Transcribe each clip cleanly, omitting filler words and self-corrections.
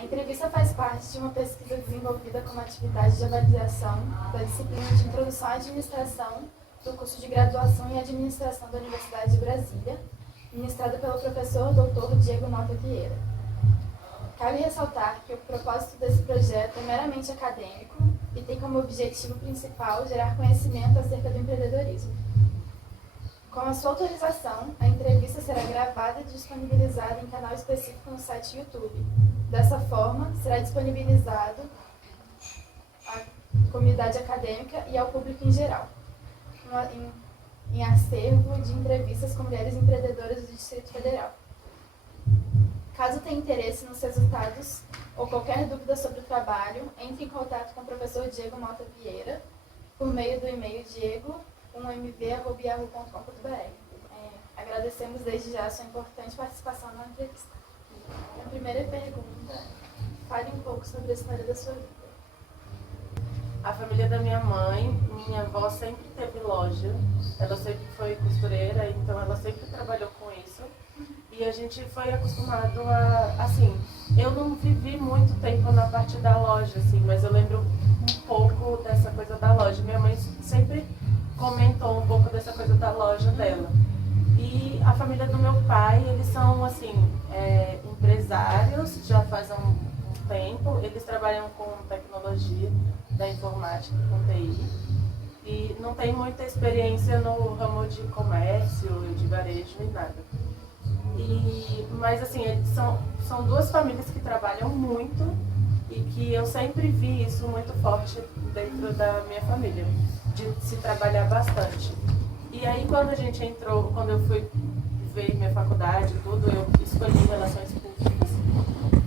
A entrevista faz parte de uma pesquisa desenvolvida como atividade de avaliação da disciplina de Introdução à Administração do curso de Graduação em Administração da Universidade de Brasília, ministrada pelo professor Dr. Diego Mota Vieira. Cabe ressaltar que o propósito desse projeto é meramente acadêmico e tem como objetivo principal gerar conhecimento acerca do empreendedorismo. Com a sua autorização, a entrevista será gravada e disponibilizada em canal específico no site YouTube. Dessa forma, será disponibilizado à comunidade acadêmica e ao público em geral, em acervo de entrevistas com mulheres empreendedoras do Distrito Federal. Caso tenha interesse nos resultados ou qualquer dúvida sobre o trabalho, entre em contato com o professor Diego Mota Vieira por meio do e-mail diego1mv@yahoo.com.br. Agradecemos desde já a sua importante participação na entrevista. A primeira pergunta, fale um pouco sobre a história da sua vida. A família da minha mãe, minha avó sempre teve loja, ela sempre foi costureira, então ela sempre trabalhou com isso. E a gente foi acostumado assim, eu não vivi muito tempo na parte da loja, assim, mas eu lembro um pouco dessa coisa da loja. Minha mãe sempre comentou um pouco dessa coisa da loja dela. E a família do meu pai, eles são, assim, empresários, já faz um tempo, eles trabalham com tecnologia da informática, com TI, e não tem muita experiência no ramo de comércio, de varejo e nada. Mas assim, são duas famílias que trabalham muito e que eu sempre vi isso muito forte dentro da minha família, de se trabalhar bastante. E aí quando eu fui ver minha faculdade e tudo, eu escolhi Relações Públicas.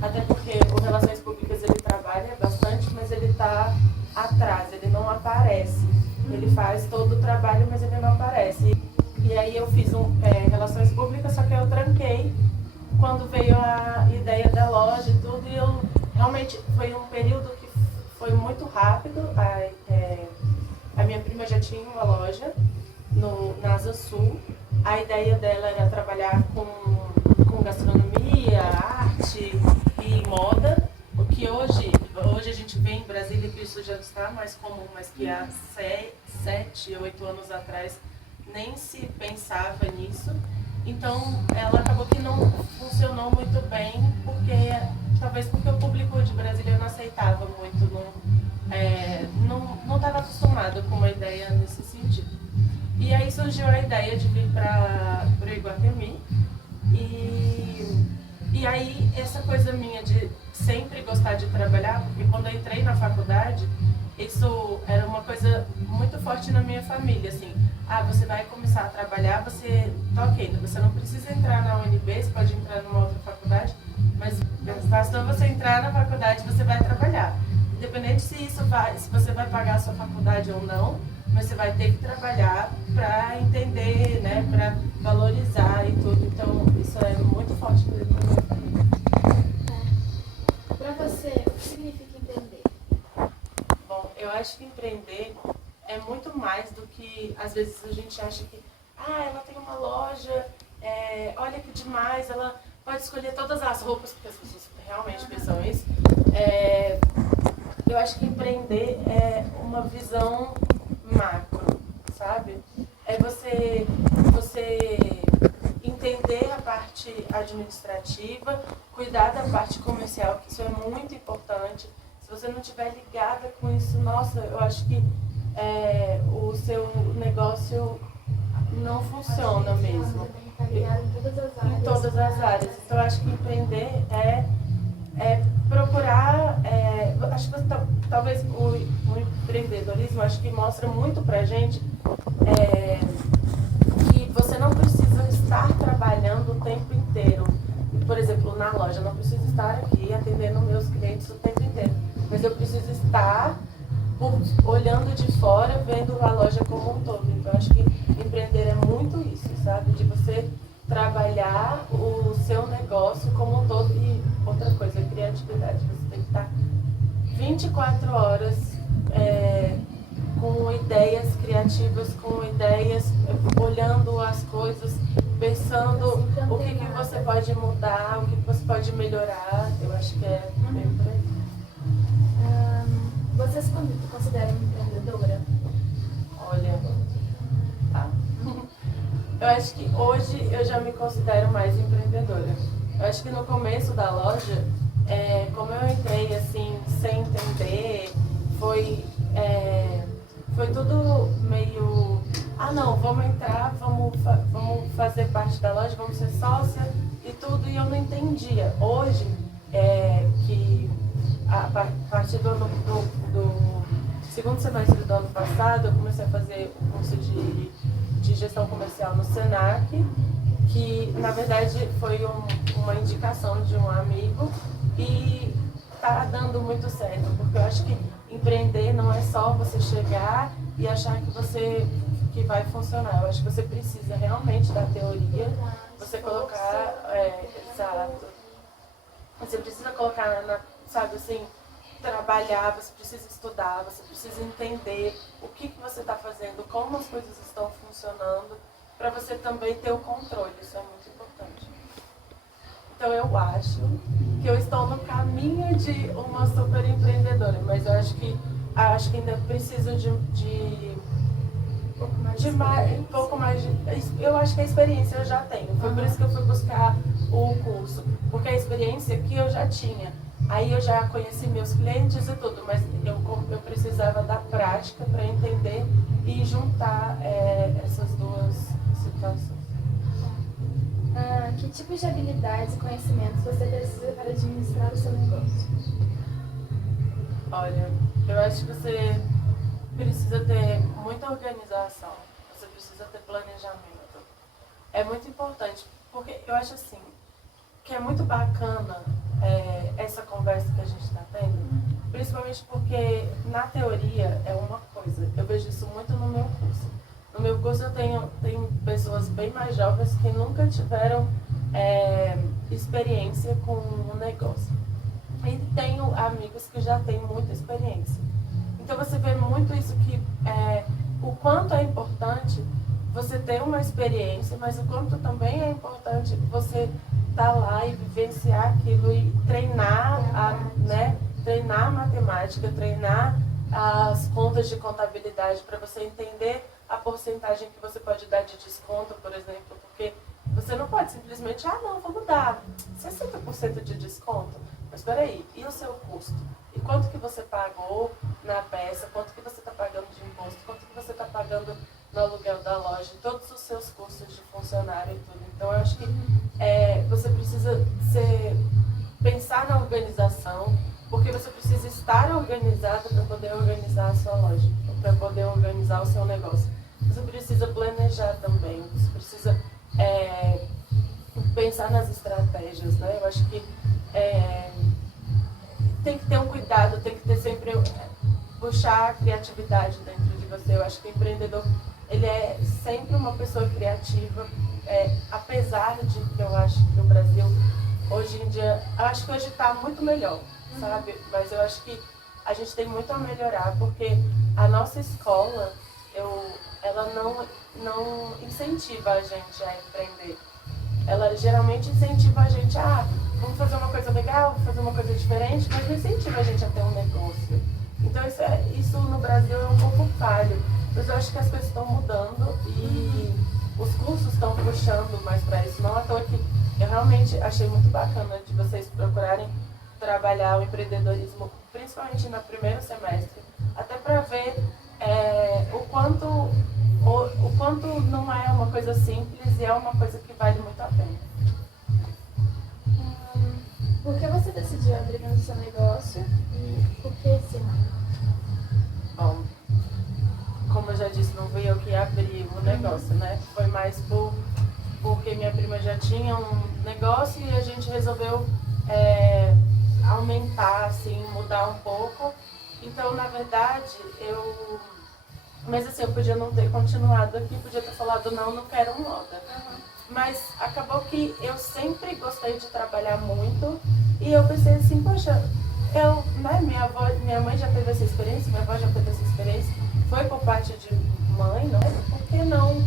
Até porque o Relações Públicas ele trabalha bastante, mas ele está atrás, ele não aparece. Ele faz todo o trabalho, mas ele não aparece. E aí eu fiz Relações Públicas, só que eu tranquei quando veio a ideia da loja e tudo. E eu realmente, foi um período que foi muito rápido. A minha prima já tinha uma loja na Asa Sul. A ideia dela era trabalhar com gastronomia, arte e moda. O que hoje a gente vê em Brasília que isso já está mais comum, mas que há 7, 8 anos atrás nem se pensava nisso. Então ela acabou que não funcionou muito bem, talvez porque o público de Brasília não aceitava muito, não estava acostumado com uma ideia nesse sentido. E aí surgiu a ideia de vir para o Iguatemi, e aí essa coisa minha de sempre gostar de trabalhar, porque quando eu entrei na faculdade, isso era uma coisa muito forte na minha família, assim, você vai começar a trabalhar, você tá ok, você não precisa entrar na UNB, você pode entrar numa outra faculdade, mas bastou você entrar na faculdade, você vai trabalhar. Independente se você vai pagar a sua faculdade ou não, mas você vai ter que trabalhar para entender, né, para valorizar e tudo. Então, isso é muito forte para minha família. Para você, o que significa empreender? Bom, eu acho que empreender é muito mais do que, às vezes, a gente acha que ela tem uma loja, olha que demais, ela pode escolher todas as roupas, porque as pessoas realmente pensam isso. Eu acho que empreender é uma visão macro, sabe? É você entender a parte administrativa, cuidar da parte comercial, que isso é muito importante. Se você não estiver ligada com isso, nossa, eu acho que o seu negócio não funciona mesmo. Em todas as áreas. Então, eu acho que empreender é procurar, acho que talvez o empreendedorismo, acho que mostra muito pra gente que você não precisa estar trabalhando o tempo inteiro. Por exemplo, na loja, eu não preciso estar aqui atendendo meus clientes o tempo inteiro, mas eu preciso estar olhando de fora, vendo a loja como um todo. Então, acho que empreender é muito isso, sabe? De você trabalhar o seu negócio como um todo. E outra coisa, a criatividade. Você tem que estar 24 horas com ideias criativas, com ideias, olhando as coisas, pensando Sempre o que antenada. você pode mudar, o que você pode melhorar. Eu acho que é bem por aí. Você se considera uma empreendedora? Olha, tá. Eu acho que hoje eu já me considero mais empreendedora. Eu acho que no começo da loja, como eu entrei assim, sem entender, foi, foi tudo meio... Ah não, vamos entrar, vamos fazer parte da loja, vamos ser sócia e tudo, e eu não entendia. Hoje, que a partir do segundo semestre do ano passado, eu comecei a fazer o curso de gestão comercial no Senac, que na verdade foi uma indicação de um amigo e está dando muito certo, porque eu acho que empreender não é só você chegar e achar que vai funcionar. Eu acho que você precisa realmente da teoria, você colocar, exato, você precisa colocar sabe assim, trabalhar, você precisa estudar, você precisa entender o que você está fazendo, como as coisas estão funcionando, para você também ter o controle, isso é muito importante. Então eu acho que eu estou no caminho de uma super empreendedora, mas eu acho que ainda preciso de um pouco mais de... Eu acho que a experiência eu já tenho, foi por isso que eu fui buscar o curso, porque a experiência que eu já tinha. Aí eu já conheci meus clientes e tudo, mas eu precisava da prática para entender e juntar essas duas situações. Que tipos de habilidades e conhecimentos você precisa para administrar o seu negócio? Olha, eu acho que você precisa ter muita organização, você precisa ter planejamento. É muito importante, porque eu acho assim, que é muito bacana essa conversa que a gente está tendo, principalmente porque na teoria é uma coisa, eu vejo isso muito no meu curso. No meu curso eu tenho pessoas bem mais jovens que nunca tiveram experiência com um negócio. E tenho amigos que já têm muita experiência. Então você vê muito isso que o quanto é importante você ter uma experiência, mas o quanto também é importante você estar lá e vivenciar aquilo e treinar treinar a matemática, treinar as contas de contabilidade para você entender a porcentagem que você pode dar de desconto, por exemplo, porque você não pode simplesmente, não, vamos dar 60% de desconto. Mas espera aí, e o seu custo? E quanto que você pagou na peça? Quanto que você está pagando de imposto? Quanto que você está pagando no aluguel da loja? Todos os seus custos de funcionário e tudo. Então, eu acho que você precisa pensar na organização, porque você precisa estar organizado para poder organizar a sua loja, para poder organizar o seu negócio. Você precisa planejar também, você precisa pensar nas estratégias, né? Eu acho que tem que ter um cuidado, tem que ter sempre puxar a criatividade dentro de você. Eu acho que o empreendedor, ele é sempre uma pessoa criativa, apesar de que eu acho que o Brasil, hoje em dia, eu acho que hoje está muito melhor, sabe? Mas eu acho que a gente tem muito a melhorar, porque a nossa escola, ela não incentiva a gente a empreender. Ela geralmente incentiva a gente vamos fazer uma coisa legal, vamos fazer uma coisa diferente, mas não incentiva a gente a ter um negócio. Então isso no Brasil é um pouco falho. Mas eu acho que as coisas estão mudando e os cursos estão puxando mais para isso. Não à toa que eu realmente achei muito bacana de vocês procurarem trabalhar o empreendedorismo, principalmente no primeiro semestre, até para ver o quanto não é uma coisa simples e é uma coisa que vale muito a pena. Por que você decidiu abrir o seu negócio e por que esse nome? Bom, como eu já disse, não fui eu que abri o negócio, né? Foi mais porque minha prima já tinha um negócio e a gente resolveu aumentar, assim, mudar um pouco. Então, na verdade, mas assim, eu podia não ter continuado aqui, podia ter falado, não quero moda. Mas acabou que eu sempre gostei de trabalhar muito e eu pensei assim, poxa, minha mãe já teve essa experiência, minha avó já teve essa experiência, foi por parte de mãe, não, por que não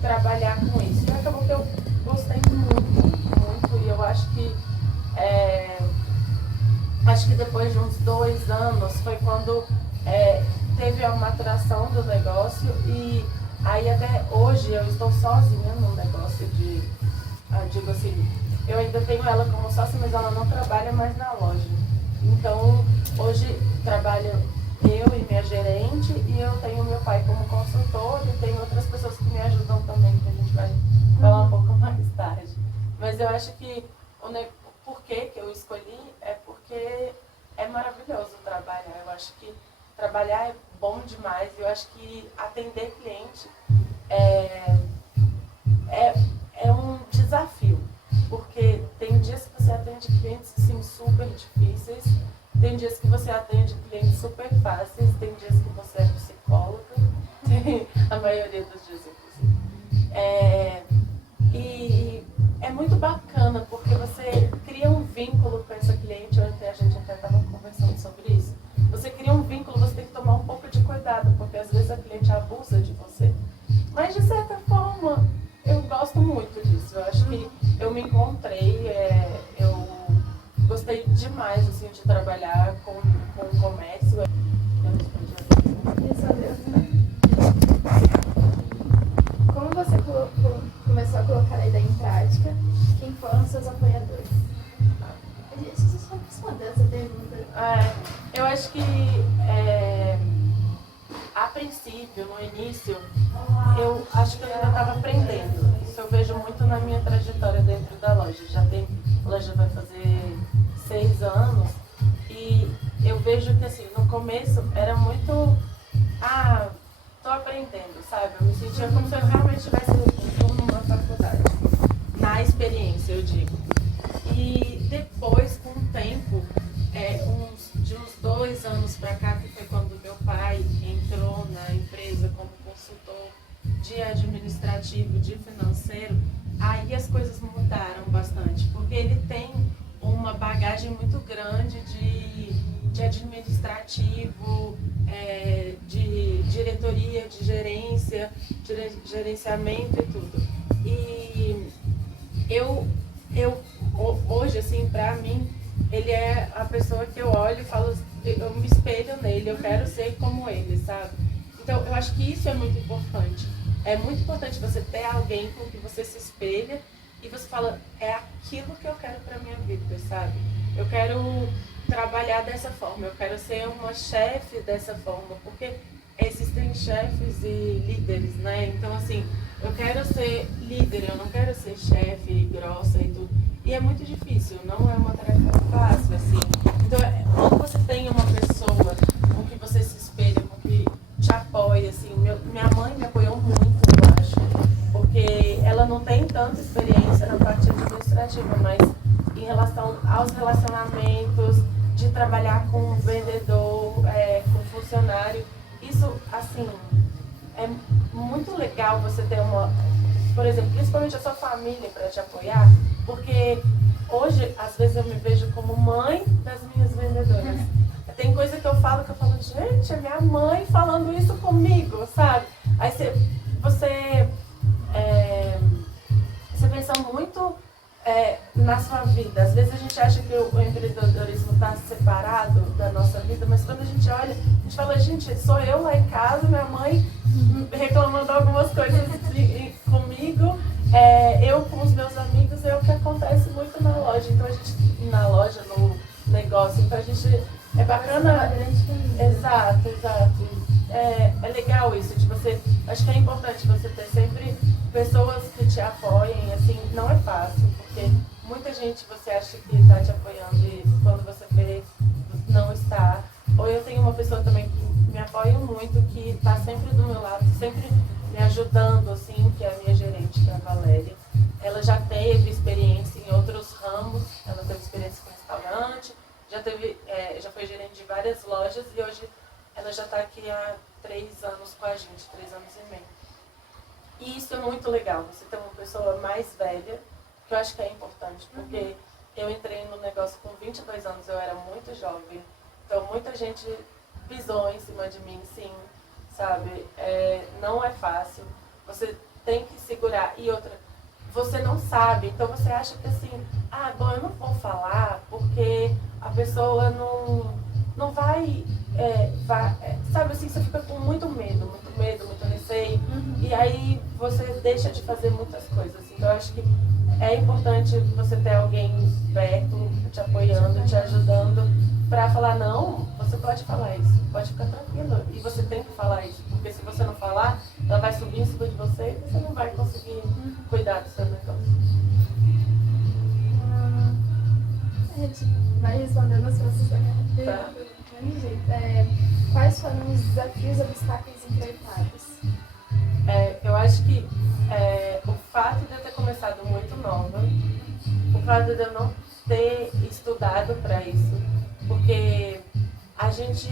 trabalhar com isso? E acabou que eu gostei muito, muito, e eu acho que depois de uns 2 anos foi quando teve a maturação do negócio, e aí até hoje eu estou sozinha no negócio digo assim, eu ainda tenho ela como sócia, mas ela não trabalha mais na loja. Então, hoje trabalho eu e minha gerente, e eu tenho meu pai como consultor, e tem outras pessoas que me ajudam também, que a gente vai falar um pouco mais tarde. Mas eu acho que o porquê que eu escolhi é porque é maravilhoso trabalhar. Eu acho que trabalhar é bom demais. Eu acho que atender cliente é um desafio, porque tem dias que você atende clientes assim, super difíceis, tem dias que você atende clientes super fáceis, tem dias que você é psicóloga, a maioria dos dias, inclusive. E é muito bacana, porque você cria um vínculo com essa cliente. Ontem a gente até estava conversando sobre isso. Você cria um vínculo, você tem que tomar um pouco de cuidado, porque às vezes a cliente abusa de você. Mas, de certa forma, eu gosto muito disso. Eu acho que eu me encontrei, eu gostei demais assim, de trabalhar com o comércio. Isso, Deus, né? Como você começou a colocar a ideia em prática? Quem foram seus apoiadores? Deixa eu só responder essa pergunta. Eu acho que a princípio, no início, eu acho que eu ainda estava aprendendo. Isso eu vejo muito na minha trajetória dentro da loja. A loja vai fazer 6 anos, e eu vejo que assim, no começo era muito, tô aprendendo, sabe? Eu me sentia como se eu realmente estivesse numa faculdade, na experiência, eu digo. E depois, com o tempo, de uns 2 anos para cá, que foi quando meu pai entrou na empresa como consultor de administrativo, de financeiro, aí as coisas mudaram bastante, porque ele tem uma bagagem muito grande de administrativo, de diretoria, de gerência, de gerenciamento e tudo. E hoje, assim, pra mim, ele é a pessoa que eu olho e falo, eu me espelho nele, eu quero ser como ele, sabe? Então, eu acho que isso é muito importante. É muito importante você ter alguém com que você se espelha e você fala, é aquilo que eu quero pra minha vida, sabe? Eu quero trabalhar dessa forma, eu quero ser uma chefe dessa forma, porque existem chefes e líderes, né? Então, assim, eu quero ser líder, eu não quero ser chefe, grossa e tudo. E é muito difícil, não é uma tarefa fácil, assim. Então, quando você tem uma pessoa com que você se espelha, com que te apoia, assim, minha mãe me apoiou muito, eu acho, porque ela não tem tanta experiência na parte administrativa, mas em relação aos relacionamentos, de trabalhar com vendedor, com funcionário, isso, assim, é muito legal você ter por exemplo, principalmente a sua família para te apoiar, porque hoje, às vezes, eu me vejo como mãe das minhas vendedoras. Tem coisa que eu falo, gente, é minha mãe falando isso comigo, sabe? Aí você pensa muito na sua vida. Às vezes a gente acha que o empreendedorismo está separado da nossa vida, mas quando a gente olha, a gente fala, gente, sou eu lá em casa, minha mãe reclamando algumas coisas comigo, eu com os meus amigos, é o que acontece muito na loja. Então na loja, no negócio, então a gente é bacana. Exato. É legal isso, de você. Acho que é importante você ter sempre pessoas que te apoiem, assim, não é fácil, porque muita gente você acha que está te apoiando e quando você vê, não está. Ou eu tenho uma pessoa também que me apoia muito, que está sempre do meu lado, sempre me ajudando, assim, que é a minha gerente, que é a Valéria. Ela já teve experiência em outros ramos, ela teve experiência com restaurante, já foi gerente de várias lojas, e hoje ela já está aqui há 3 anos com a gente, 3 anos e meio. E isso é muito legal, você ter uma pessoa mais velha, que eu acho que é importante, porque eu entrei no negócio com 22 anos, eu era muito jovem, então muita gente pisou em cima de mim, sim, sabe? Não é fácil, você tem que segurar. E outra, você não sabe, então você acha que assim, bom, eu não vou falar porque a pessoa não vai, sabe assim, você fica com muito medo, muito receio, e aí você deixa de fazer muitas coisas. Então eu acho que é importante você ter alguém perto, te apoiando, te ajudando, para falar, não, você pode falar isso, pode ficar tranquilo, e você tem que falar isso, porque se você não falar, ela vai subir em cima de você e você não vai conseguir cuidar do seu negócio. A gente vai respondendo as coisas também. Tá. Do mesmo jeito. Quais foram os desafios e obstáculos enfrentados? Eu acho que o fato de eu ter começado muito nova, o fato de eu não ter estudado para isso, porque a gente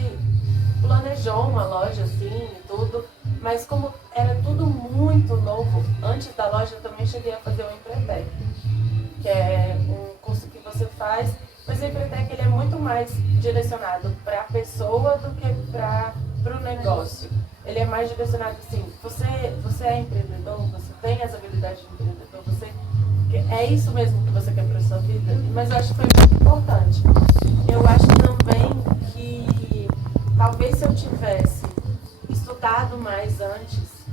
planejou uma loja assim e tudo, mas como era tudo muito novo, antes da loja eu também cheguei a fazer o Empretec, que é um curso que você faz, mas o Empretec ele é muito mais direcionado para a pessoa do que para o negócio. Ele é mais direcionado assim, você é empreendedor, você tem as habilidades de empreendedor, é isso mesmo que você quer para a sua vida? Mas eu acho que foi muito importante. Eu acho também que talvez se eu tivesse estudado mais antes,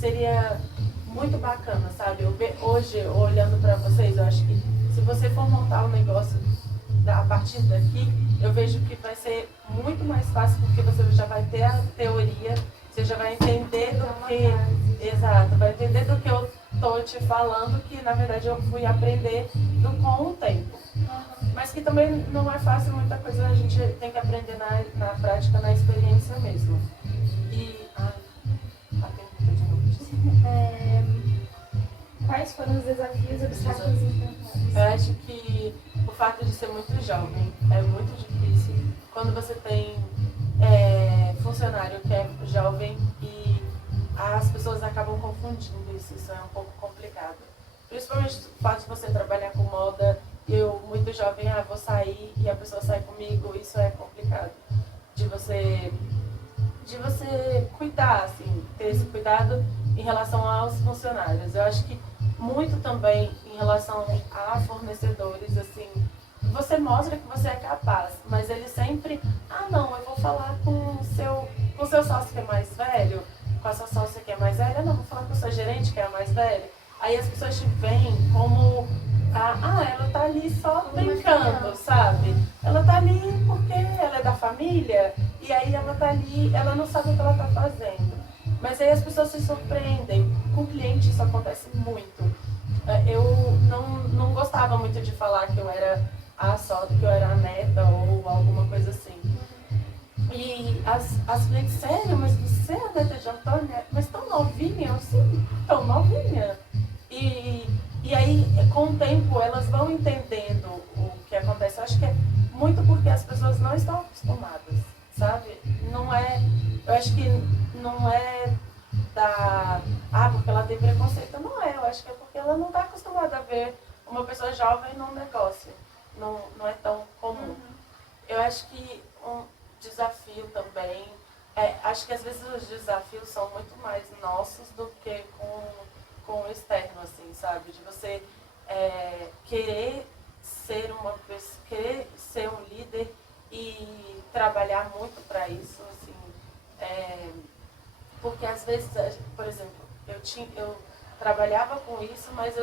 seria muito bacana, sabe? Hoje, olhando para vocês, eu acho que se você for montar um negócio a partir daqui, eu vejo que vai ser muito mais fácil, porque você já vai ter a teoria, você já vai entender do que... Exato, vai entender do que eu estou te falando, que na verdade eu fui aprender com o tempo. Mas que também não é fácil, muita coisa a gente tem que aprender na prática, na experiência mesmo. E... a pergunta de novo. Quais foram os desafios e obstáculos enfrentados? Eu acho que o fato de ser muito jovem é muito difícil. Quando você tem funcionário que é jovem e as pessoas acabam confundindo isso é um pouco complicado. Principalmente o fato de você trabalhar com moda, eu muito jovem, vou sair e a pessoa sai comigo, isso é complicado. De você cuidar, assim, ter esse cuidado em relação aos funcionários. Eu acho que muito também em relação a fornecedores, assim, você mostra que você é capaz, mas ele sempre, não, eu vou falar com o seu sócio que é mais velho, com a sua sócia que é mais velha, não, vou falar com o seu gerente que é mais velho. Aí as pessoas te veem como, ela tá ali só brincando, sabe? Ela tá ali porque ela é da família, e aí ela tá ali, ela não sabe o que ela tá fazendo. Mas aí as pessoas se surpreendem. Com o cliente isso acontece muito. Eu não gostava muito de falar que eu era a sócia, que eu era a neta ou alguma coisa assim. E as clientes, sério, mas você é a neta de Antônia? Mas tão novinha? Eu, sim, tão novinha. E aí, com o tempo, elas vão entendendo o que acontece. Eu acho que é muito porque as pessoas não estão acostumadas, sabe? Eu acho que não é porque ela tem preconceito. Não é, eu acho que é porque ela não está acostumada a ver uma pessoa jovem num negócio. Não é tão comum. Eu acho que um desafio também, acho que às vezes os desafios são muito mais nossos do que com o externo, assim, sabe? De você querer ser um líder e trabalhar muito para isso, assim, porque às vezes, por exemplo, eu trabalhava com isso, mas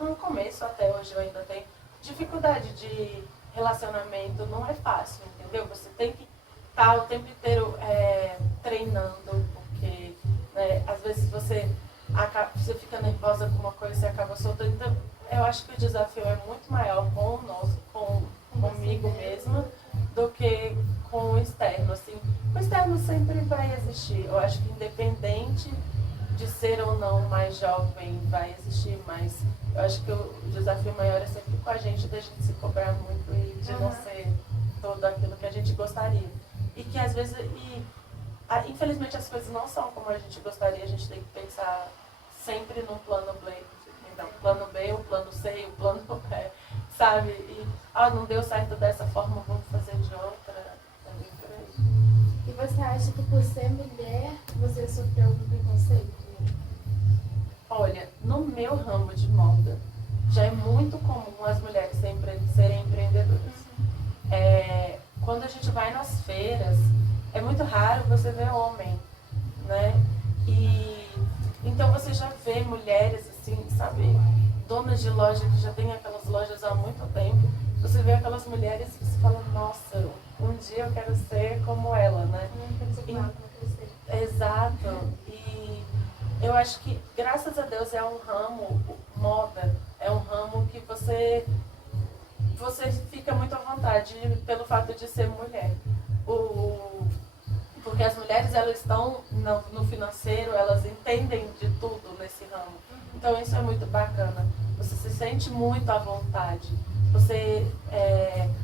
no começo até hoje eu ainda tenho dificuldade de relacionamento, não é fácil, entendeu? Você tem que estar o tempo inteiro treinando, porque às vezes você fica nervosa com uma coisa e você acaba soltando. Então, eu acho que o desafio é muito maior comigo mesma do que com o externo. Assim, o externo sempre vai existir. Eu acho que independente de ser ou não mais jovem, vai existir, mas eu acho que o desafio maior é sempre com a gente, da gente se cobrar muito e de não ser tudo aquilo que a gente gostaria. E que às vezes, infelizmente as coisas não são como a gente gostaria, a gente tem que pensar sempre no plano B, plano B, o plano C, o plano sabe? E não deu certo dessa forma, vamos fazer de outra, também por aí. E você acha que por ser mulher, você sofreu algum preconceito? Olha, no meu ramo de moda, já é muito comum as mulheres serem empreendedoras. Quando a gente vai nas feiras, é muito raro você ver homem, né? E então você já vê mulheres assim, sabe, donas de loja que já tem aquelas lojas há muito tempo. Você vê aquelas mulheres que você fala, nossa, um dia eu quero ser como ela, né? Exato. E eu acho que, graças a Deus, é um ramo, moda, é um ramo que você fica muito à vontade pelo fato de ser mulher. Porque as mulheres, elas estão no financeiro, elas entendem de tudo nesse ramo. Então isso é muito bacana. Você se sente muito à vontade.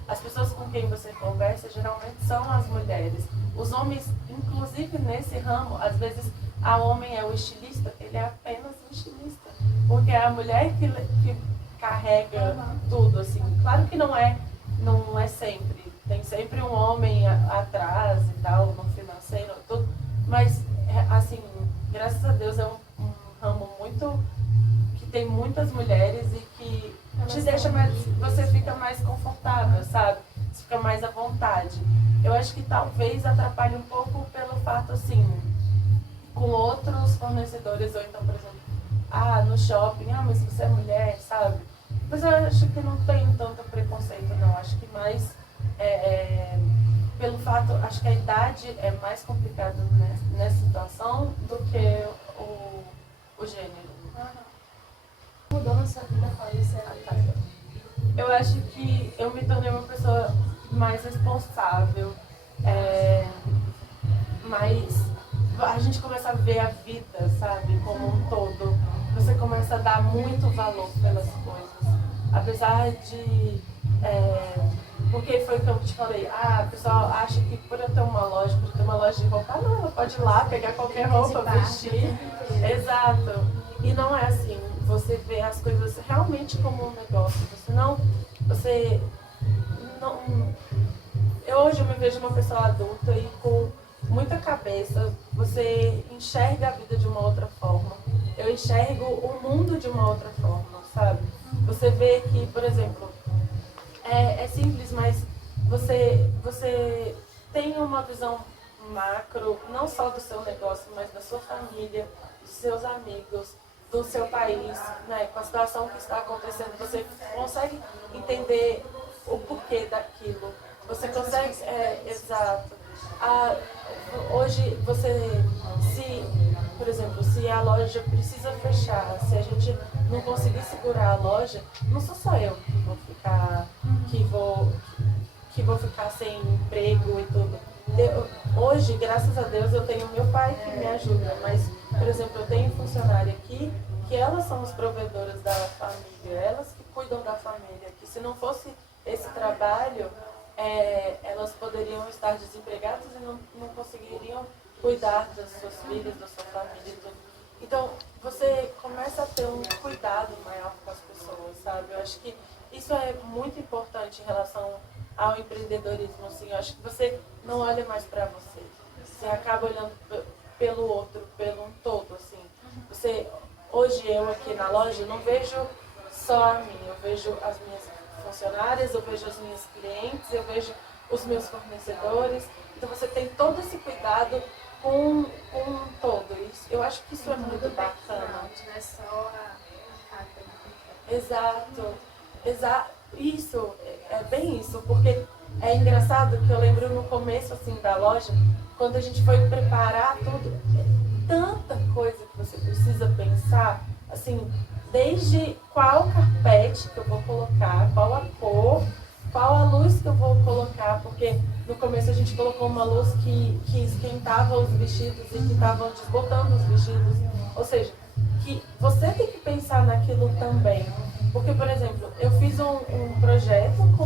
As pessoas com quem você conversa geralmente são as mulheres. Os homens, inclusive nesse ramo, às vezes a homem é o estilista, ele é apenas um estilista. Porque é a mulher que carrega tudo, assim. Claro que não é sempre. Tem sempre um homem atrás e tal, no financeiro, tudo. Mas, assim, graças a Deus é um ramo muito... que tem muitas mulheres e que te deixa mais... Você fica mais confortável, sabe? Você fica mais à vontade. Eu acho que talvez atrapalhe um pouco pelo fato, assim, com outros fornecedores, ou então, por exemplo, no shopping, mas você é mulher, sabe? Mas eu acho que não tem tanto preconceito, não. Acho que mais pelo fato, acho que a idade é mais complicada nessa situação do que o gênero. Mudou na sua vida qual isso é? Eu acho que eu me tornei uma pessoa mais responsável, mais... A gente começa a ver a vida, sabe, como um todo. Você começa a dar muito valor pelas coisas. Apesar de... porque foi o que eu te falei. O pessoal acha que por eu ter uma loja de roupa, não, ela pode ir lá, pegar qualquer roupa, vestir. Exato. E não é assim. Você vê as coisas realmente como um negócio. Hoje eu me vejo uma pessoa adulta e com muita cabeça. Você enxerga a vida de uma outra forma. Eu enxergo o mundo de uma outra forma, sabe? Você vê que, por exemplo, é simples, mas você tem uma visão macro, não só do seu negócio, mas da sua família, dos seus amigos, do seu país, né? Com a situação que está acontecendo, você consegue entender o porquê daquilo. Você consegue, exato. Hoje por exemplo, se a loja precisa fechar, se a gente não conseguir segurar a loja, não sou só eu que vou ficar sem emprego e tudo. Hoje, graças a Deus, eu tenho meu pai que me ajuda, mas, por exemplo, eu tenho funcionária aqui que elas são as provedoras da família, elas que cuidam da família, que se não fosse esse trabalho, elas poderiam estar desempregadas e não conseguiriam cuidar das suas filhas, da sua família e tudo. Então, você começa a ter um cuidado maior com as pessoas, sabe? Eu acho que isso é muito importante em relação ao empreendedorismo, assim. Eu acho que você não olha mais para você. Você acaba olhando pelo outro, pelo um todo, assim. Hoje eu aqui na loja não vejo só a mim, eu vejo as minhas funcionárias, eu vejo as minhas clientes, eu vejo os meus fornecedores. Então você tem todo esse cuidado com um todo. Eu acho que isso é muito bacana. Não é só Exato. Isso, é bem isso, porque é engraçado que eu lembro no começo assim da loja, quando a gente foi preparar tudo, tanta coisa que você precisa pensar, assim, desde qual carpete que eu vou colocar, qual a cor, qual a luz que eu vou colocar, porque no começo a gente colocou uma luz que esquentava os vestidos e que estava desbotando os vestidos, ou seja, que você tem que pensar naquilo também. Porque, por exemplo, eu fiz um projeto com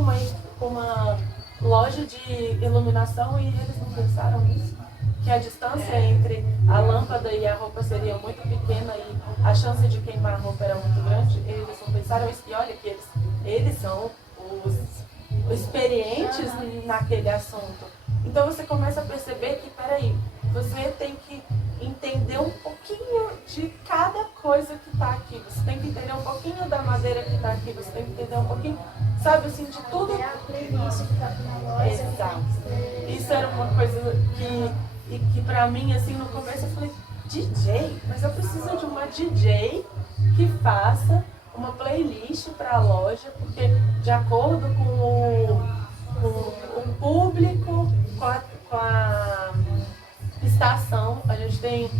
uma loja de iluminação e eles não pensaram nisso. Que a distância entre a lâmpada e a roupa seria muito pequena e a chance de queimar a roupa era muito grande. Eles não pensaram isso. E olha que eles são os experientes naquele assunto. Então você começa a perceber que, peraí, você tem que entender um pouquinho de cada coisa que está aqui. Você tem que entender um pouquinho da madeira que está aqui. Você tem que entender um pouquinho, sabe, assim, de tudo. É a playlist que tá na loja. Exato. Isso era uma coisa que pra mim, assim, no começo eu falei, DJ? Mas eu preciso de uma DJ que faça uma playlist para a loja, porque de acordo com o público, com a estação, a gente tem,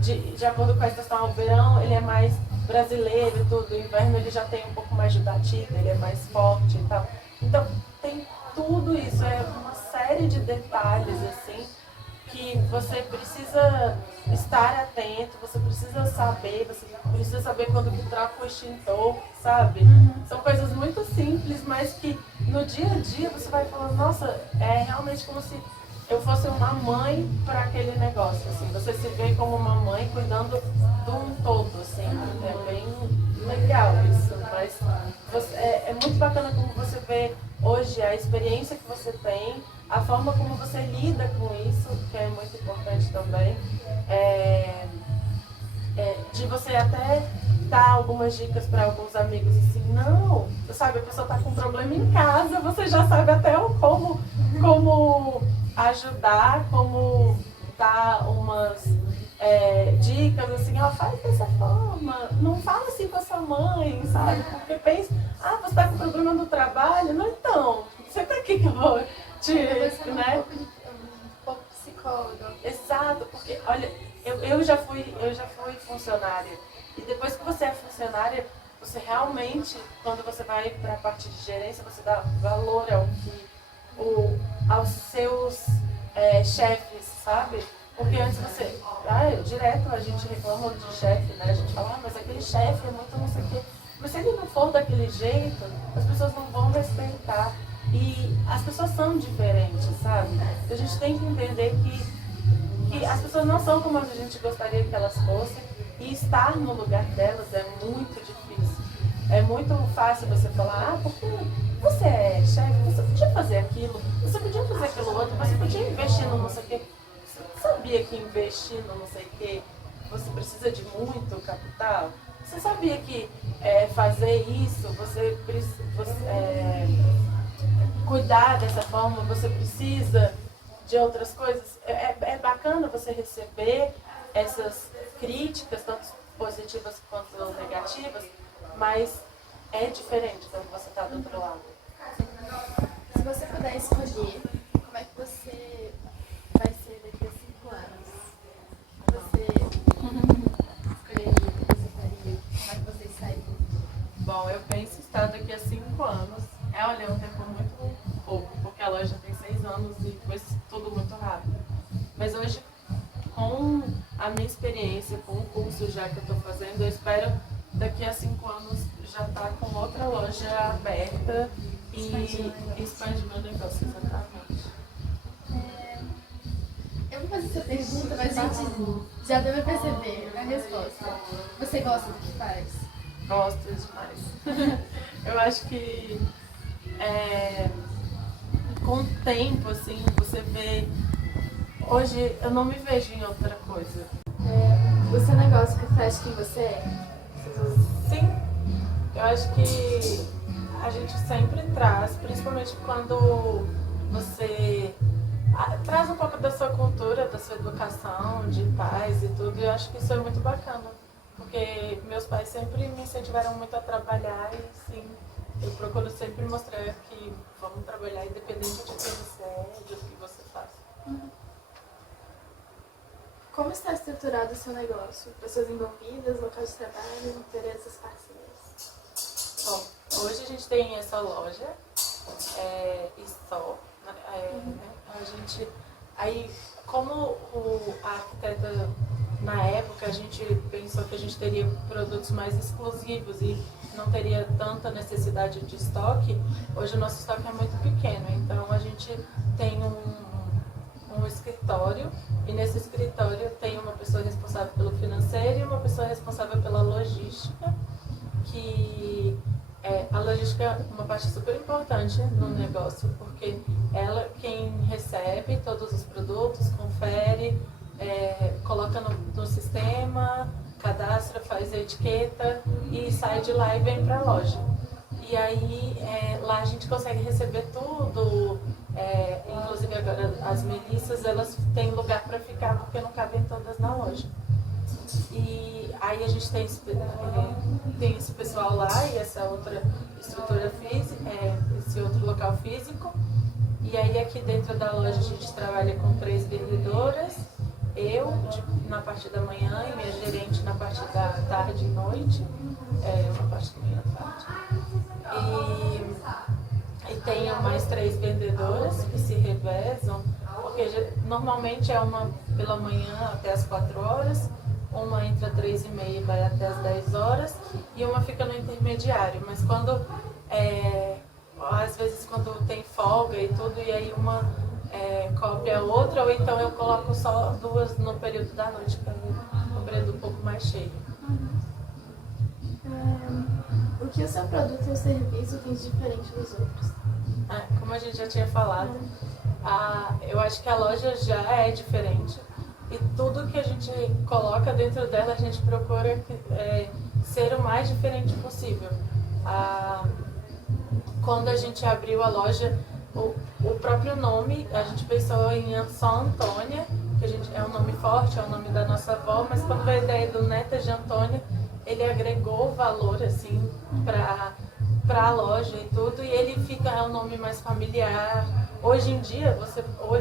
de acordo com a estação, o verão ele é mais brasileiro e tudo, o inverno ele já tem um pouco mais de batida, ele é mais forte e tal. Então tem tudo isso, é uma série de detalhes assim, que você precisa estar atento, você precisa saber quando que troca o extintor, sabe? São coisas muito simples, mas que no dia a dia você vai falando, nossa, é realmente como se eu fosse uma mãe para aquele negócio, assim. Você se vê como uma mãe cuidando de um todo, assim. É bem legal isso, mas é muito bacana como você vê hoje a experiência que você tem, a forma como você lida com isso, que é muito importante também. De você até dar algumas dicas para alguns amigos, assim, não, sabe, a pessoa está com um problema em casa, você já sabe até como ajudar, como dar umas dicas, assim, ó, faz dessa forma, não fala assim com a sua mãe, sabe, porque pensa, você está com problema no trabalho, não, então, senta aqui que eu vou te, né? Um pouco psicóloga. Exato, porque, olha, eu já fui funcionária, e depois que você é funcionária, você realmente, quando você vai para a parte de gerência, você dá valor aos seus chefes, sabe? Porque antes você, direto a gente reclama de chefe, né? A gente fala, mas aquele chefe é muito não sei o quê. Mas se ele não for daquele jeito, as pessoas não vão respeitar. E as pessoas são diferentes, sabe? A gente tem que entender que as pessoas não são como a gente gostaria que elas fossem, e estar no lugar delas é muito difícil. É muito fácil você falar, porque você é chefe, você podia fazer aquilo, você podia fazer aquilo outro, você podia investir no não sei o quê. Você sabia que investir no não sei o quê, você precisa de muito capital? Você sabia que fazer isso, cuidar dessa forma, você precisa de outras coisas? É bacana você receber essas críticas, tanto positivas quanto negativas, mas é diferente quando você está do outro lado. Se você puder escolher, como é que você vai ser daqui a 5 anos? Você escolheria, você faria? Como é que você estaria? Bom, eu penso estar daqui a 5 anos. Olha, é um tempo muito pouco, porque a loja tem 6 anos e foi tudo muito rápido. Mas hoje, com a minha experiência, com o curso já que eu estou fazendo, eu espero daqui a 5 anos já estar com outra loja aberta e expandir meu negócio, exatamente. Eu vou fazer essa pergunta, mas a gente já deve perceber a resposta. Você gosta do que faz? Gosto demais. Eu acho que com o tempo, assim, você vê... Hoje eu não me vejo em outra coisa. O seu negócio reflete quem você é? Sim, eu acho que a gente sempre traz, principalmente quando você traz um pouco da sua cultura, da sua educação, de paz e tudo, e eu acho que isso é muito bacana, porque meus pais sempre me incentivaram muito a trabalhar e sim, eu procuro sempre mostrar que vamos trabalhar independente de quem você é, de o que você faz. Como está estruturado o seu negócio? Pessoas envolvidas, local de trabalho, empresas parceiras? Bom, hoje a gente tem essa loja e só. A gente, aí, como a arquiteta, na época, a gente pensou que a gente teria produtos mais exclusivos e não teria tanta necessidade de estoque, hoje o nosso estoque é muito pequeno, então a gente tem um escritório, e nesse escritório tem uma pessoa responsável pelo financeiro e uma pessoa responsável pela logística, que a logística é uma parte super importante no negócio, porque ela quem recebe todos os produtos, confere, coloca no sistema, cadastra, faz a etiqueta e sai de lá e vem para a loja. E aí lá a gente consegue receber tudo, inclusive agora as melissas elas têm lugar para ficar porque não cabem todas na loja. E aí a gente tem esse pessoal lá e essa outra estrutura física, esse outro local físico. E aí aqui dentro da loja a gente trabalha com 3 vendedoras, eu na parte da manhã e minha gerente na parte da tarde e noite, eu na parte da manhã e tarde. E tenho mais 3 vendedoras que se revezam, porque normalmente é uma pela manhã até as 4 horas, uma entra às 3h30 e vai até as 10 horas, e uma fica no intermediário. Mas quando, às vezes quando tem folga e tudo, e aí uma cobre a outra, ou então eu coloco só 2 no período da noite, que é um período um pouco mais cheio. O que o seu produto ou serviço tem de diferente dos outros? Como a gente já tinha falado, eu acho que a loja já é diferente. E tudo que a gente coloca dentro dela, a gente procura ser o mais diferente possível. Quando a gente abriu a loja, o próprio nome, a gente pensou em São Antônia, que é um nome forte, é o nome da nossa avó, mas quando veio a ideia do Netas de Antônia, ele agregou valor assim, para a loja e tudo, e ele é um nome mais familiar. Hoje em dia,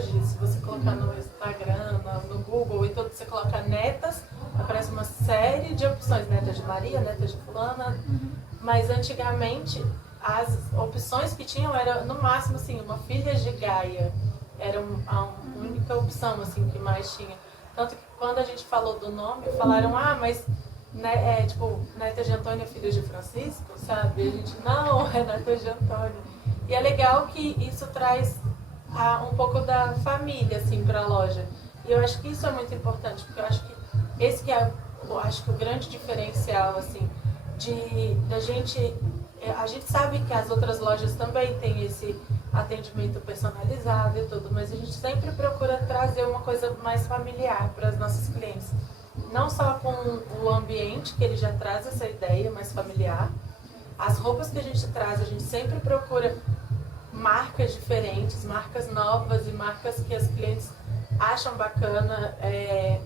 se você colocar no Instagram, no Google e tudo, você coloca Netas, aparece uma série de opções, Netas de Maria, Netas de fulana, mas antigamente as opções que tinham era no máximo assim, uma filha de Gaia, era a única opção assim, que mais tinha. Tanto que quando a gente falou do nome, falaram, mas tipo, Netas de Antônio é filho de Francisco, sabe? E a gente, não, é Netas de Antônio. E é legal que isso traz um pouco da família, assim, para a loja. E eu acho que isso é muito importante, porque eu acho que esse que eu acho que o grande diferencial, assim, da gente... A gente sabe que as outras lojas também têm esse atendimento personalizado e tudo, mas a gente sempre procura trazer uma coisa mais familiar para as nossas clientes. Não só com o ambiente, que ele já traz essa ideia mais familiar. As roupas que a gente traz, a gente sempre procura marcas diferentes, marcas novas e marcas que as clientes acham bacana.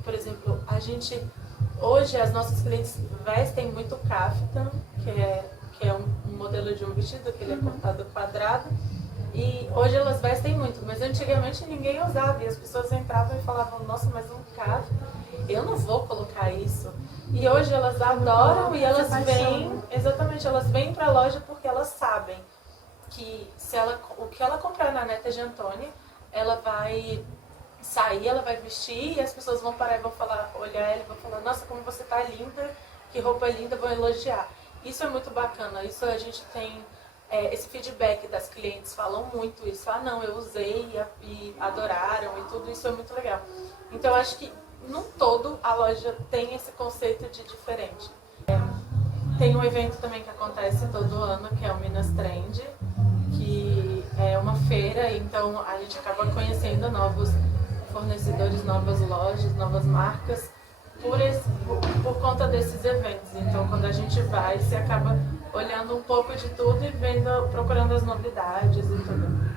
Por exemplo, hoje as nossas clientes vestem muito kaftan, que é um modelo de um vestido, que ele é cortado quadrado. E hoje elas vestem muito, mas antigamente ninguém usava. E as pessoas entravam e falavam, nossa, mas um kaftan, eu não vou colocar isso. E hoje elas adoram e elas vêm para a loja porque elas sabem que o que ela comprar na Netas de Antônia, ela vai sair, ela vai vestir e as pessoas vão parar e vão olhar ela e vão falar, nossa, como você tá linda, que roupa linda, vão elogiar. Isso é muito bacana, isso a gente tem esse feedback das clientes, falam muito isso, não, eu usei e adoraram e tudo, isso é muito legal. Então eu acho que num todo a loja tem esse conceito de diferente. Tem um evento também que acontece todo ano, que é o Minas Trend, que é uma feira, então a gente acaba conhecendo novos fornecedores, novas lojas, novas marcas, por conta desses eventos. Então quando a gente vai, você acaba olhando um pouco de tudo e procurando as novidades e tudo.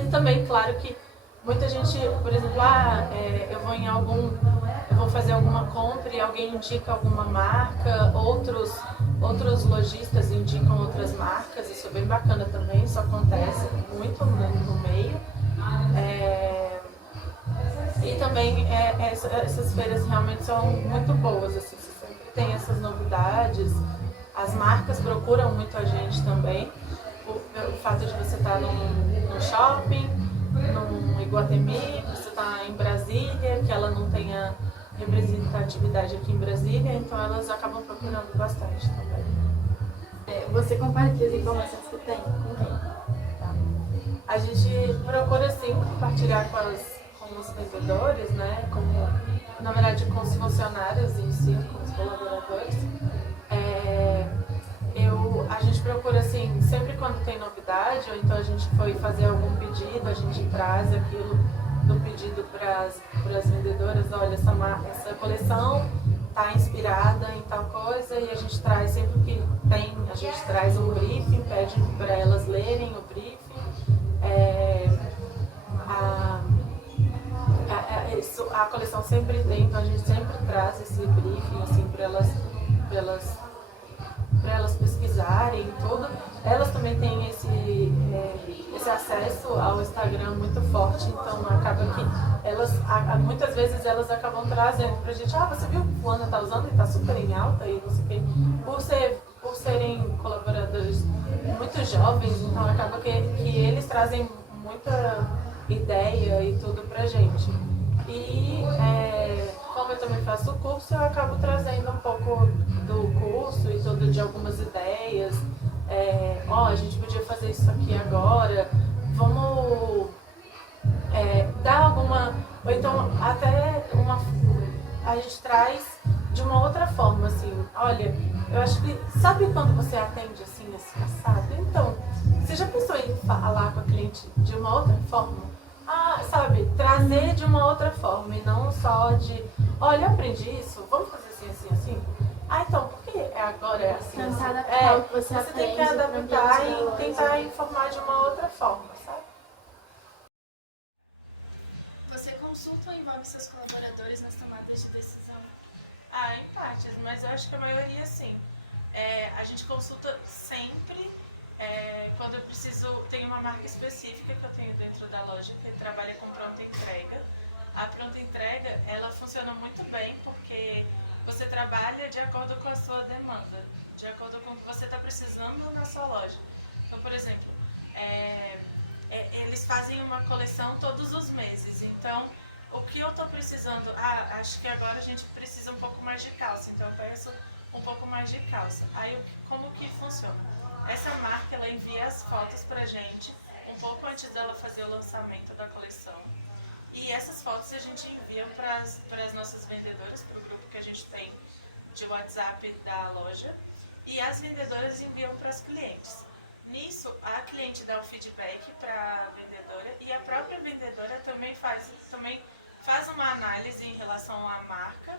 E também, claro que muita gente, por exemplo, eu vou fazer alguma compra e alguém indica alguma marca, outros lojistas indicam outras marcas, isso é bem bacana também, isso acontece muito no meio. E também essas feiras realmente são muito boas, assim, você sempre tem essas novidades, as marcas procuram muito a gente também, pelo fato de você estar num shopping, num Iguatemi, você está em Brasília, que ela não tenha representatividade aqui em Brasília, então elas acabam procurando bastante também. Você compartilha as informações que tem com quem? Tá. A gente procura sim compartilhar com os vendedores, né? Na verdade com os funcionários em si, com os colaboradores. A gente procura, assim, sempre quando tem novidade, ou então a gente foi fazer algum pedido, a gente traz aquilo do pedido para as vendedoras, olha, essa coleção está inspirada em tal coisa, e a gente traz, sempre que tem, a gente traz um briefing, pede para elas lerem o briefing. A coleção sempre tem, então a gente sempre traz esse briefing assim, para elas pesquisarem e tudo. Elas também têm esse acesso ao Instagram muito forte, então acaba que elas, muitas vezes elas acabam trazendo pra gente, você viu que fulana tá usando e tá super em alta, e você tem, por serem colaboradores muito jovens, então acaba que eles trazem muita ideia e tudo pra gente. E como eu também faço o curso, eu acabo trazendo um pouco do curso e tudo, de algumas ideias. A gente podia fazer isso aqui agora, vamos dar alguma... Ou então até a gente traz de uma outra forma, assim, olha, eu acho que... Sabe quando você atende assim, assado? Então, você já pensou em falar com a cliente de uma outra forma? Sabe, trazer de uma outra forma e não só de, olha, eu aprendi isso, vamos fazer assim, assim, assim. Então, por que agora é assim? Tentar Assim? adaptar o que você Tem que aprende adaptar e tentar informar de uma outra forma, sabe? Você consulta ou envolve seus colaboradores nas tomadas de decisão? Em partes, mas eu acho que a maioria sim. A gente consulta sempre. Quando eu preciso, tem uma marca específica que eu tenho dentro da loja que trabalha com pronta entrega. A pronta entrega, ela funciona muito bem porque você trabalha de acordo com a sua demanda, de acordo com o que você está precisando na sua loja. Então, por exemplo, eles fazem uma coleção todos os meses, então o que eu estou precisando, acho que agora a gente precisa um pouco mais de calça, então eu peço um pouco mais de calça. Aí como que funciona? Essa marca, ela envia as fotos pra gente um pouco antes dela fazer o lançamento da coleção. E essas fotos a gente envia para as nossas vendedoras, para o grupo que a gente tem de WhatsApp da loja. E as vendedoras enviam para as clientes. Nisso, a cliente dá o feedback para a vendedora e a própria vendedora também faz uma análise em relação à marca,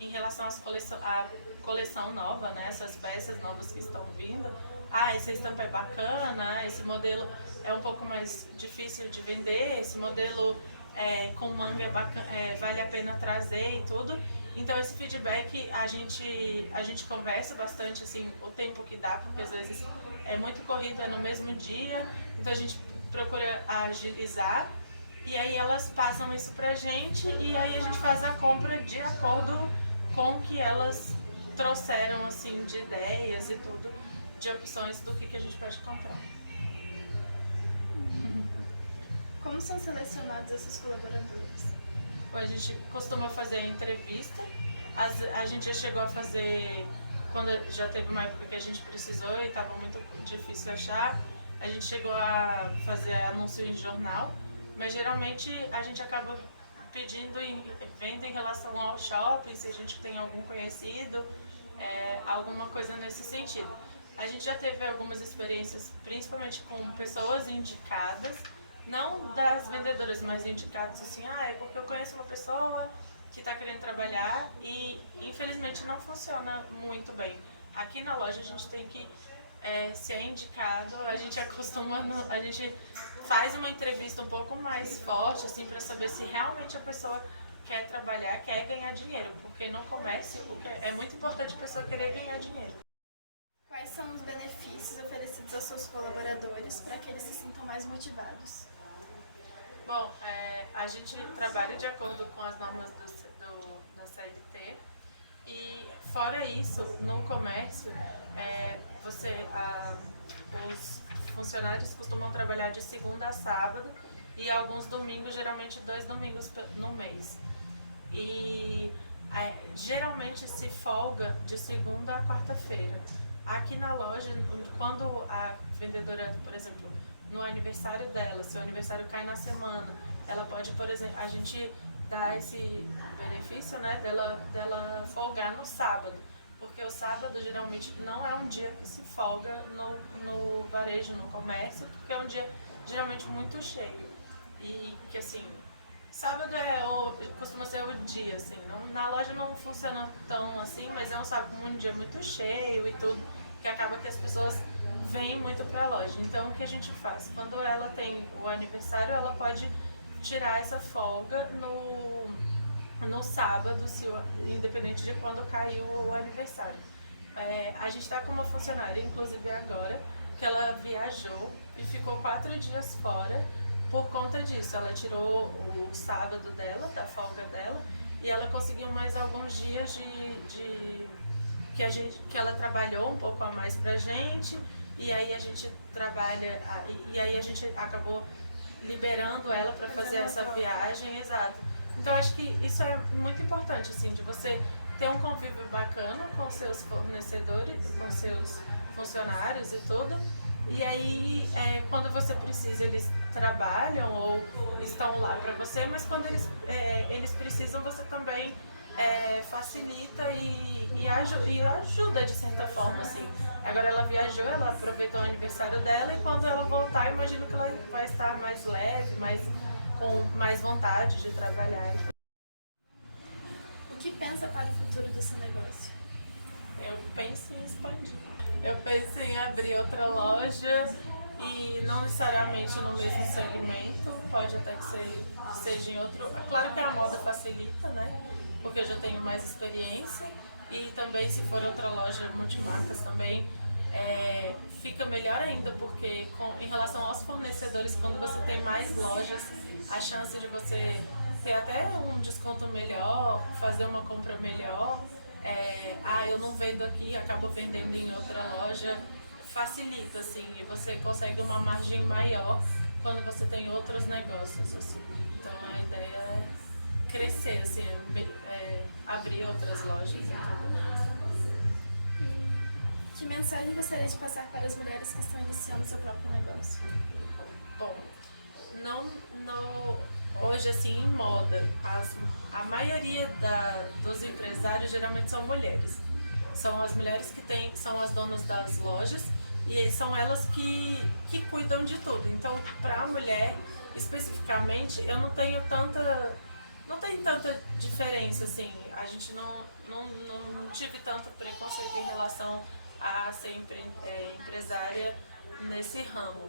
em relação à coleção nova, né? Essas peças novas que estão vindo. Essa estampa é bacana, esse modelo é um pouco mais difícil de vender, esse modelo com manga vale a pena trazer e tudo. Então esse feedback a gente conversa bastante, assim, o tempo que dá, porque às vezes é muito corrido, é no mesmo dia, então a gente procura agilizar, e aí elas passam isso pra gente, e aí a gente faz a compra de acordo com o que elas trouxeram, assim, de ideias e tudo, de opções do que a gente pode comprar. Como são selecionados esses colaboradores? A gente costuma fazer a entrevista, a gente já chegou a fazer, quando já teve uma época que a gente precisou e estava muito difícil achar, a gente chegou a fazer anúncio em jornal, mas geralmente a gente acaba pedindo e vendo em relação ao shopping, se a gente tem algum conhecido, alguma coisa nesse sentido. A gente já teve algumas experiências, principalmente com pessoas indicadas, não das vendedoras, mas indicados assim, é porque eu conheço uma pessoa que está querendo trabalhar e infelizmente não funciona muito bem. Aqui na loja a gente tem que, se é indicado, a gente a gente faz uma entrevista um pouco mais forte, assim, para saber se realmente a pessoa quer trabalhar, quer ganhar dinheiro, porque no comércio é muito importante a pessoa querer ganhar dinheiro. Quais são os benefícios oferecidos aos seus colaboradores para que eles se sintam mais motivados? Bom, a gente trabalha de acordo com as normas da CLT e, fora isso, no comércio, os funcionários costumam trabalhar de segunda a sábado e alguns domingos, geralmente 2 domingos no mês. E geralmente se folga de segunda a quarta-feira. Aqui na loja, quando a vendedora, por exemplo, no aniversário dela, se o aniversário cai na semana, ela pode, por exemplo, a gente dá esse benefício, né, dela folgar no sábado, porque porque o sábado geralmente não é um dia que se folga no varejo, no comércio, porque é um dia geralmente muito cheio. E que assim, sábado costuma ser o dia, assim, na loja não funciona tão assim, mas é um dia muito cheio e tudo, que acaba que as pessoas vêm muito pra loja. Então o que a gente faz? Quando ela tem o aniversário, ela pode tirar essa folga no sábado, independente de quando caiu o aniversário. A gente está com uma funcionária, inclusive agora, que ela viajou e ficou 4 dias fora por conta disso. Ela tirou o sábado dela, da folga dela, e ela conseguiu mais alguns dias que ela trabalhou um pouco a mais pra gente, e aí a gente e aí a gente acabou liberando ela para fazer essa viagem, exato. Então acho que isso é muito importante, assim, de você ter um convívio bacana com seus fornecedores, com seus funcionários e tudo. E aí, quando você precisa, eles trabalham ou estão lá para você, mas quando eles precisam, você também facilita e ajuda de certa forma, assim. Agora ela viajou, ela aproveitou o aniversário dela e quando ela voltar, eu imagino que ela vai estar mais leve, com mais vontade de trabalhar. O que pensa para o futuro do seu negócio? Eu penso em expandir. Eu penso em abrir outra loja e não necessariamente no mesmo segmento, pode até que seja em outro. Claro que a moda facilita, né? Porque eu já tenho mais experiência e também se for outra loja multimarcas também fica melhor ainda, porque em relação aos fornecedores, quando você tem mais lojas, a chance de você ter até um desconto melhor, fazer uma compra melhor, eu não vendo aqui, acabo vendendo em outra loja, facilita, assim, e você consegue uma margem maior quando você tem outros negócios, assim. Então a ideia é crescer, assim, abrir outras lojas e tudo. Que mensagem gostaria de passar para as mulheres que estão iniciando seu próprio negócio? Bom, hoje assim em moda, a maioria dos empresários geralmente são mulheres. São as mulheres que são as donas das lojas e são elas que cuidam de tudo. Então, para a mulher, especificamente, eu não tenho tanta diferença, assim. A gente não tive tanto preconceito em relação a ser empresária nesse ramo.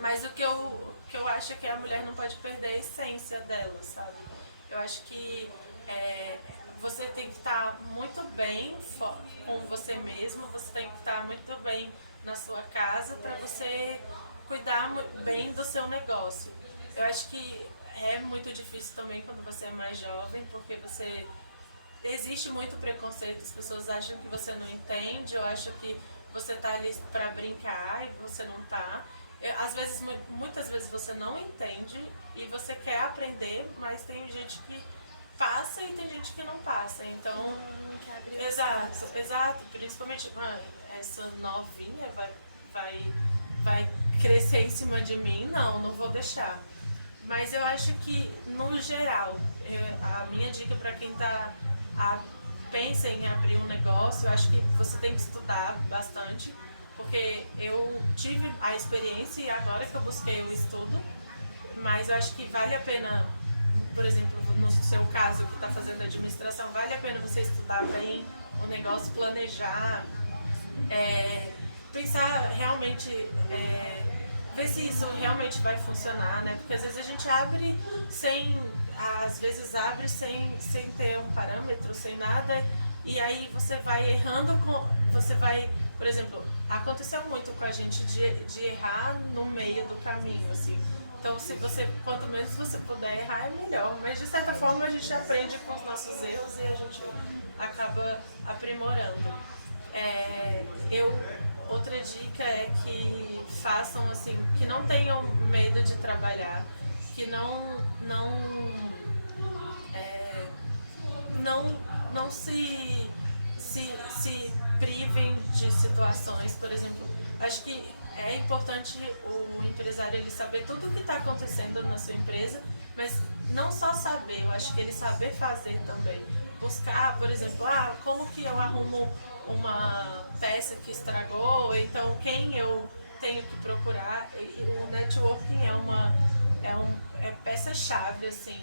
Mas o que eu acho é que a mulher não pode perder a essência dela, sabe? Eu acho que você tem que estar muito bem com você mesma, você tem que estar muito bem na sua casa para você cuidar bem do seu negócio. Eu acho que é muito difícil também quando você é mais jovem, porque existe muito preconceito, as pessoas acham que você não entende, ou acham que você está ali para brincar e você não está. Muitas vezes você não entende e você quer aprender, mas tem gente que passa e tem gente que não passa. Então, exato. Principalmente essa novinha vai crescer em cima de mim, não vou deixar. Mas eu acho que, no geral, a minha dica para quem pensa em abrir um negócio, eu acho que você tem que estudar bastante, porque eu tive a experiência e agora que eu busquei o estudo, mas eu acho que vale a pena, por exemplo, no seu caso que está fazendo administração, vale a pena você estudar bem o negócio, planejar, pensar realmente, ver se isso realmente vai funcionar, né? Porque às vezes a gente abre sem ter um parâmetro, sem nada, e aí você vai errando, por exemplo, aconteceu muito com a gente de errar no meio do caminho, assim. Então, quanto menos você puder errar, é melhor. Mas, de certa forma, a gente aprende com os nossos erros e a gente acaba aprimorando. Outra dica é que façam, assim, que não tenham medo de trabalhar, que não se privem de situações. Por exemplo, acho que é importante o empresário ele saber tudo o que está acontecendo na sua empresa, mas não só saber, eu acho que ele saber fazer também. Buscar, por exemplo, como que eu arrumo uma peça que estragou, então quem eu tenho que procurar. E o networking é peça-chave assim,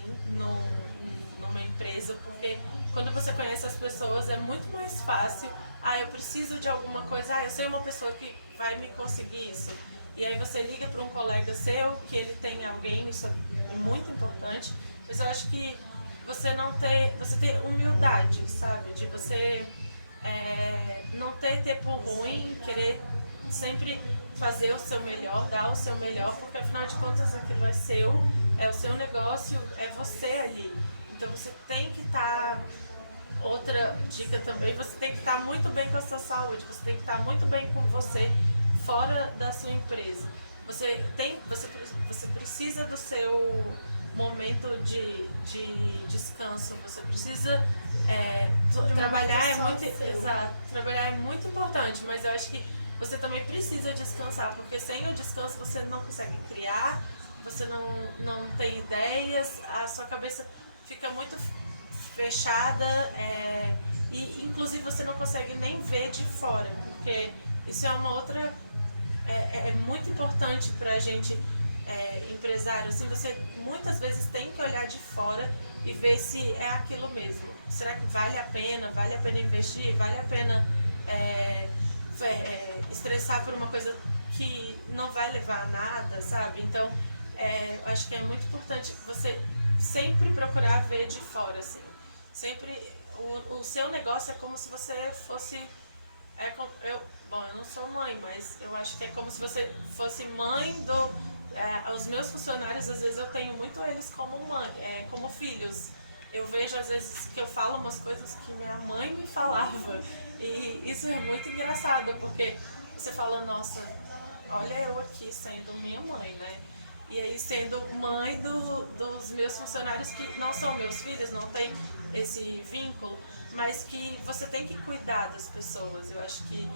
numa empresa, porque quando você conhece as pessoas é muito mais fácil. Eu preciso de alguma coisa, eu sei uma pessoa que vai me conseguir isso. E aí você liga para um colega seu, que ele tem alguém, isso é muito importante, mas eu acho que você ter humildade, sabe? De você não ter tempo ruim, querer sempre fazer o seu melhor, dar o seu melhor, porque afinal de contas aquilo é o seu negócio, é você ali. Então você tem que estar. Outra dica também, você tem que estar muito bem com a sua saúde, você tem que estar muito bem com você fora da sua empresa. Você precisa do seu momento de descanso, você precisa trabalhar trabalhar é muito importante, mas eu acho que você também precisa descansar, porque sem o descanso você não consegue criar, você não tem ideias, a sua cabeça fica muito fechada, e inclusive você não consegue nem ver de fora, porque isso é uma outra. É muito importante para a gente, empresário, assim, você muitas vezes tem que olhar de fora e ver se é aquilo mesmo. Será que vale a pena investir, vale a pena estressar por uma coisa que não vai levar a nada, sabe? Então, acho que é muito importante você sempre procurar ver de fora, assim. Sempre, o seu negócio é como se você fosse, eu não sou mãe, mas eu acho que é como se você fosse mãe os meus funcionários, às vezes eu tenho muito eles como mãe, como filhos. Eu vejo às vezes que eu falo umas coisas que minha mãe me falava, e isso é muito engraçado, porque você fala, nossa, olha eu aqui sendo minha mãe, né? E aí sendo mãe dos meus funcionários que não são meus filhos, não tem esse vínculo, mas que você tem que cuidar das pessoas. Eu acho que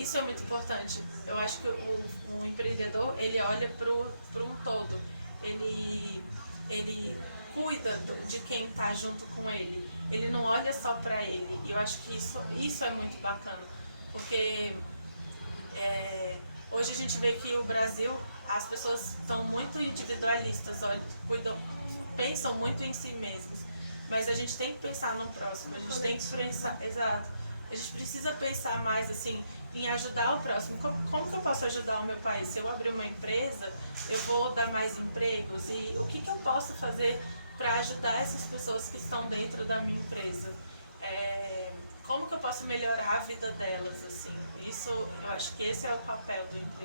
isso é muito importante. Eu acho que o empreendedor, ele olha para um todo. Ele cuida de quem está junto com ele. Ele não olha só para ele. E eu acho que isso é muito bacana, porque hoje a gente vê que o Brasil, as pessoas estão muito individualistas, pensam muito em si mesmos. Mas a gente tem que pensar no próximo, a gente tem que pensar, exato. A gente precisa pensar mais assim em ajudar o próximo. Como que eu posso ajudar o meu país? Se eu abrir uma empresa, eu vou dar mais empregos, e o que eu posso fazer para ajudar essas pessoas que estão dentro da minha empresa? Como que eu posso melhorar a vida delas, assim? Isso, eu acho que esse é o papel do empreendedor.